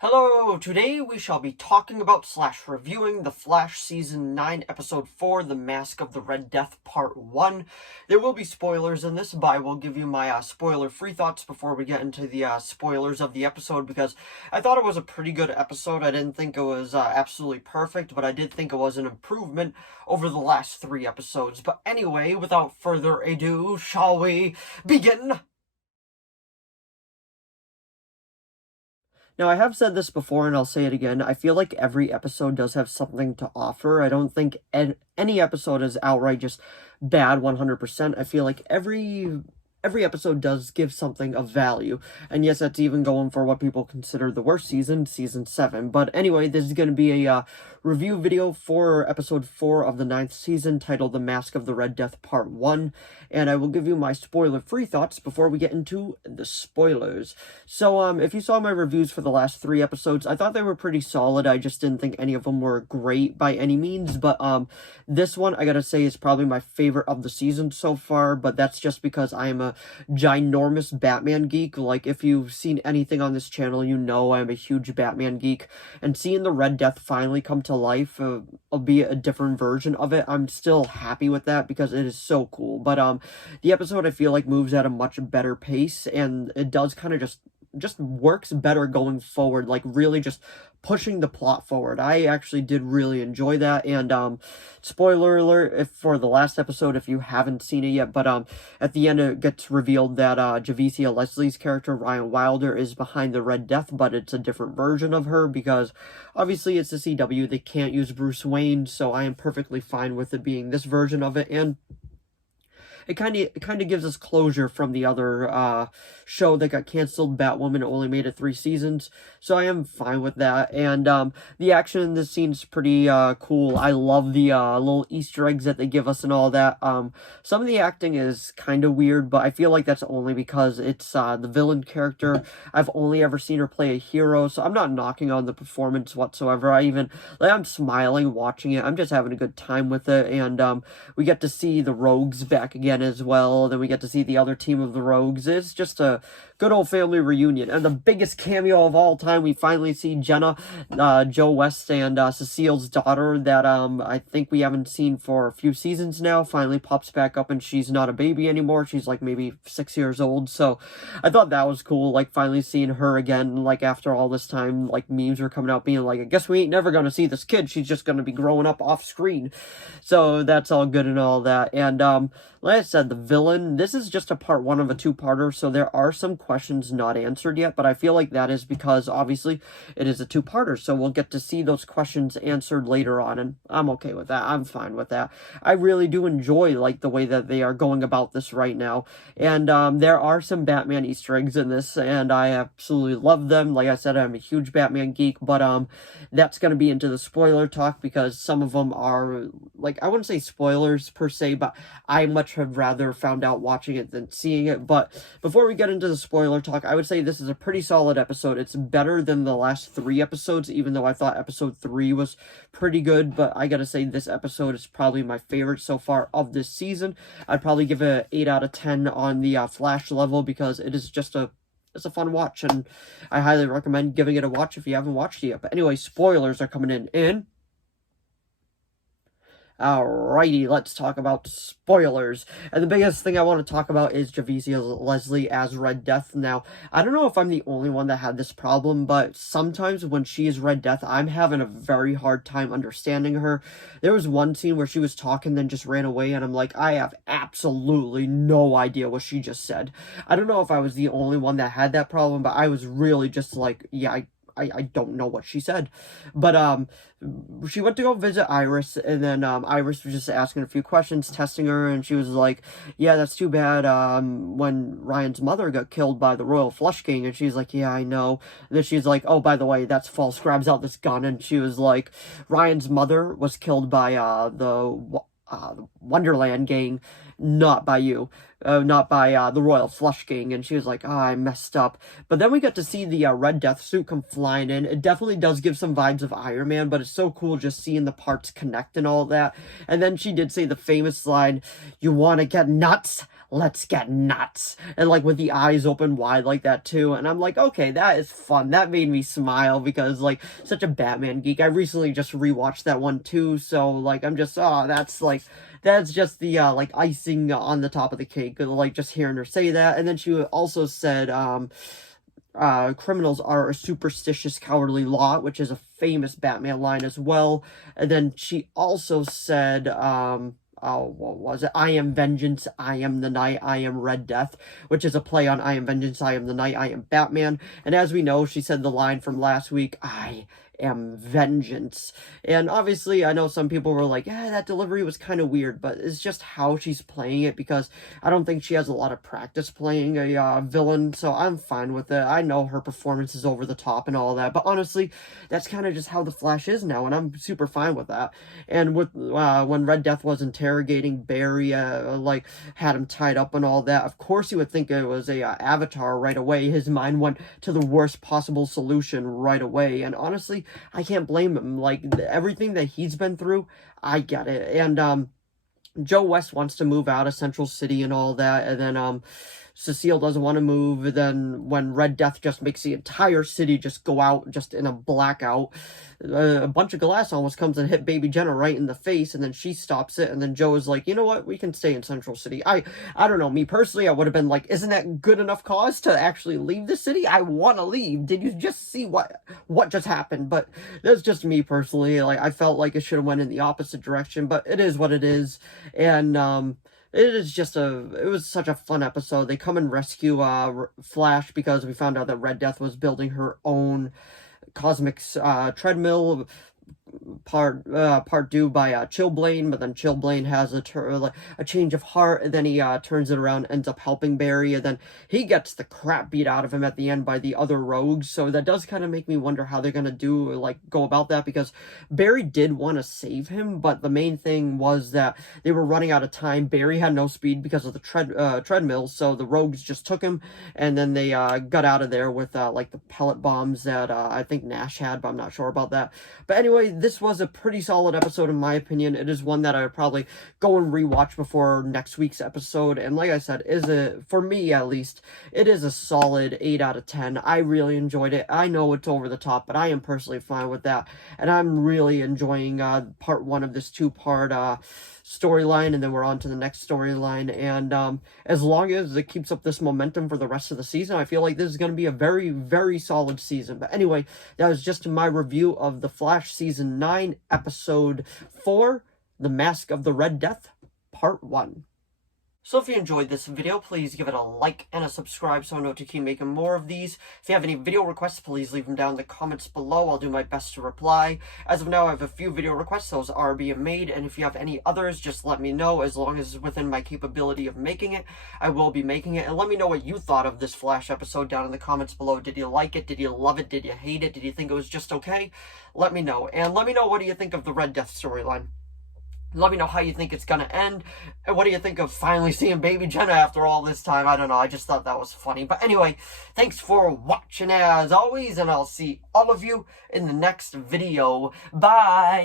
Hello, today we shall be talking about / reviewing The Flash Season 9, Episode 4, The Mask of the Red Death, Part 1. There will be spoilers in this, but I will give you my spoiler-free thoughts before we get into the spoilers of the episode, because I thought it was a pretty good episode. I didn't think it was absolutely perfect, but I did think it was an improvement over the last 3 episodes. But anyway, without further ado, shall we begin? Now, I have said this before, and I'll say it again. I feel like every episode does have something to offer. I don't think any episode is outright just bad 100%. I feel like every episode does give something of value. And yes, that's even going for what people consider the worst season, Season 7. But anyway, this is going to be a review video for Episode 4 of the 9th season, titled The Mask of the Red Death Part 1. And I will give you my spoiler-free thoughts before we get into the spoilers. So, if you saw my reviews for the last 3 episodes, I thought they were pretty solid. I just didn't think any of them were great by any means. But, this one, I gotta say, is probably my favorite of the season so far. But that's just because I am a ginormous Batman geek. Like, if you've seen anything on this channel, you know I'm a huge Batman geek. And seeing the Red Death finally come to life, albeit a different version of it, I'm still happy with that because it is so cool. But, the episode, I feel like, moves at a much better pace, and it does kind of just works better going forward, like really just pushing the plot forward. I actually did really enjoy that. And spoiler alert for the last episode if you haven't seen it yet, but at the end it gets revealed that Javicia Leslie's character, Ryan Wilder, is behind the Red Death, but it's a different version of her because obviously it's the CW. They can't use Bruce Wayne, so I am perfectly fine with it being this version of it. And it kind of gives us closure from the other show that got canceled. Batwoman only made it 3 seasons, so I am fine with that. And the action in this scene is pretty cool. I love the little Easter eggs that they give us and all that. Some of the acting is kind of weird, but I feel like that's only because it's the villain character. I've only ever seen her play a hero, so I'm not knocking on the performance whatsoever. I'm smiling watching it. I'm just having a good time with it. And we get to see the Rogues back again as well. Then we get to see the other team of the Rogues. It's just a good old family reunion. And the biggest cameo of all time, we finally see Jenna, Joe West, and Cecile's daughter that I think we haven't seen for a few seasons now, finally pops back up, and she's not a baby anymore. She's like maybe 6 years old. So I thought that was cool, like finally seeing her again, like after all this time. Like memes were coming out being like, I guess we ain't never gonna see this kid. She's just gonna be growing up off screen. So that's all good and all that. And like I said, the villain, this is just a part 1 of a 2-parter, so there are some questions not answered yet, but I feel like that is because, obviously, it is a 2-parter, so we'll get to see those questions answered later on, and I'm okay with that. I'm fine with that. I really do enjoy, like, the way that they are going about this right now, and there are some Batman Easter eggs in this, and I absolutely love them. Like I said, I'm a huge Batman geek, but that's going to be into the spoiler talk, because some of them are, like, I wouldn't say spoilers per se, but I much have rather found out watching it than seeing it. But before we get into the spoiler talk, I would say this is a pretty solid episode. It's better than the last 3 episodes, even though I thought episode 3 was pretty good. But I gotta say, this episode is probably my favorite so far of this season. I'd probably give it an 8 out of 10 on the Flash level, because it is just it's a fun watch, and I highly recommend giving it a watch if you haven't watched it yet. But anyway, spoilers are coming in. Alrighty, let's talk about spoilers. And the biggest thing I want to talk about is Javicia Leslie as Red Death. Now, I don't know if I'm the only one that had this problem, but sometimes when she is Red Death, I'm having a very hard time understanding her. There was one scene where she was talking, then just ran away, and I'm like, I have absolutely no idea what she just said. I don't know if I was the only one that had that problem, but I was really just like, yeah, I don't know what she said. But she went to go visit Iris, and then Iris was just asking a few questions, testing her, and she was like, yeah, that's too bad, when Ryan's mother got killed by the Royal Flush Gang. And she's like, yeah, I know. And then she's like, oh, by the way, that's false. Grabs out this gun, and she was like, Ryan's mother was killed by the Wonderland Gang, not by you. Not by the Royal Flush Gang. And she was like, oh, I messed up. But then we got to see the Red Death suit come flying in. It definitely does give some vibes of Iron Man, but it's so cool just seeing the parts connect and all that. And then she did say the famous line, you want to get nuts? let's get nuts. And like with the eyes open wide like that too. And I'm like, okay, that is fun. That made me smile because like such a Batman geek. I recently just rewatched that one too. So like, I'm just, oh, that's just the like icing on the top of the cake. Like just hearing her say that. And then she also said, criminals are a superstitious, cowardly lot, which is a famous Batman line as well. And then she also said, oh, what was it? I am vengeance, I am the night, I am Red Death, which is a play on I am vengeance, I am the night, I am Batman. And as we know, she said the line from last week, I am vengeance. And obviously, I know some people were like, yeah, that delivery was kind of weird, but it's just how she's playing it, because I don't think she has a lot of practice playing a villain, so I'm fine with it. I know her performance is over the top and all that, but honestly, that's kind of just how the Flash is now, and I'm super fine with that. And with when Red Death was interrogating Barry, like, had him tied up and all that, of course he would think it was a avatar right away. His mind went to the worst possible solution right away, and honestly, I can't blame him. Like, everything that he's been through, I get it. And Joe West wants to move out of Central City and all that, and then Cecile doesn't want to move. And then when Red Death just makes the entire city just go out just in a blackout, a bunch of glass almost comes and hit Baby Jenna right in the face, and then she stops it, and then Joe is like, you know what, we can stay in Central City. I don't know, me personally, I would have been like, isn't that good enough cause to actually leave the city? I want to leave. Did you just see what just happened? But that's just me personally. Like, I felt like it should have went in the opposite direction, but it is what it is. And it is just it was such a fun episode. They come and rescue Flash because we found out that Red Death was building her own cosmic treadmill, part due by Chillblain, but then Chillblain has a change of heart, and then he turns it around, ends up helping Barry, and then he gets the crap beat out of him at the end by the other rogues. So that does kind of make me wonder how they're gonna go about that, because Barry did want to save him, but the main thing was that they were running out of time. Barry had no speed because of the treadmill, so the rogues just took him, and then they got out of there with like the pellet bombs that I think Nash had, but I'm not sure about that. But anyway, this was a pretty solid episode in my opinion. It is one that I would probably go and rewatch before next week's episode. And like I said, for me at least, it is a solid 8 out of 10. I really enjoyed it. I know it's over the top, but I am personally fine with that. And I'm really enjoying part 1 of this 2-part storyline, and then we're on to the next storyline. And as long as it keeps up this momentum for the rest of the season, I feel like this is going to be a very, very solid season. But anyway, that was just my review of The Flash Season 9, Episode 4, The Mask of the Red Death, Part 1. So if you enjoyed this video, please give it a like and a subscribe so I know to keep making more of these. If you have any video requests, please leave them down in the comments below. I'll do my best to reply. As of now, I have a few video requests. Those are being made. And if you have any others, just let me know. As long as it's within my capability of making it, I will be making it. And let me know what you thought of this Flash episode down in the comments below. Did you like it? Did you love it? Did you hate it? Did you think it was just okay? Let me know. And let me know, what do you think of the Red Death storyline? Let me know how you think it's going to end. And what do you think of finally seeing Baby Jenna after all this time? I don't know. I just thought that was funny. But anyway, thanks for watching as always. And I'll see all of you in the next video. Bye.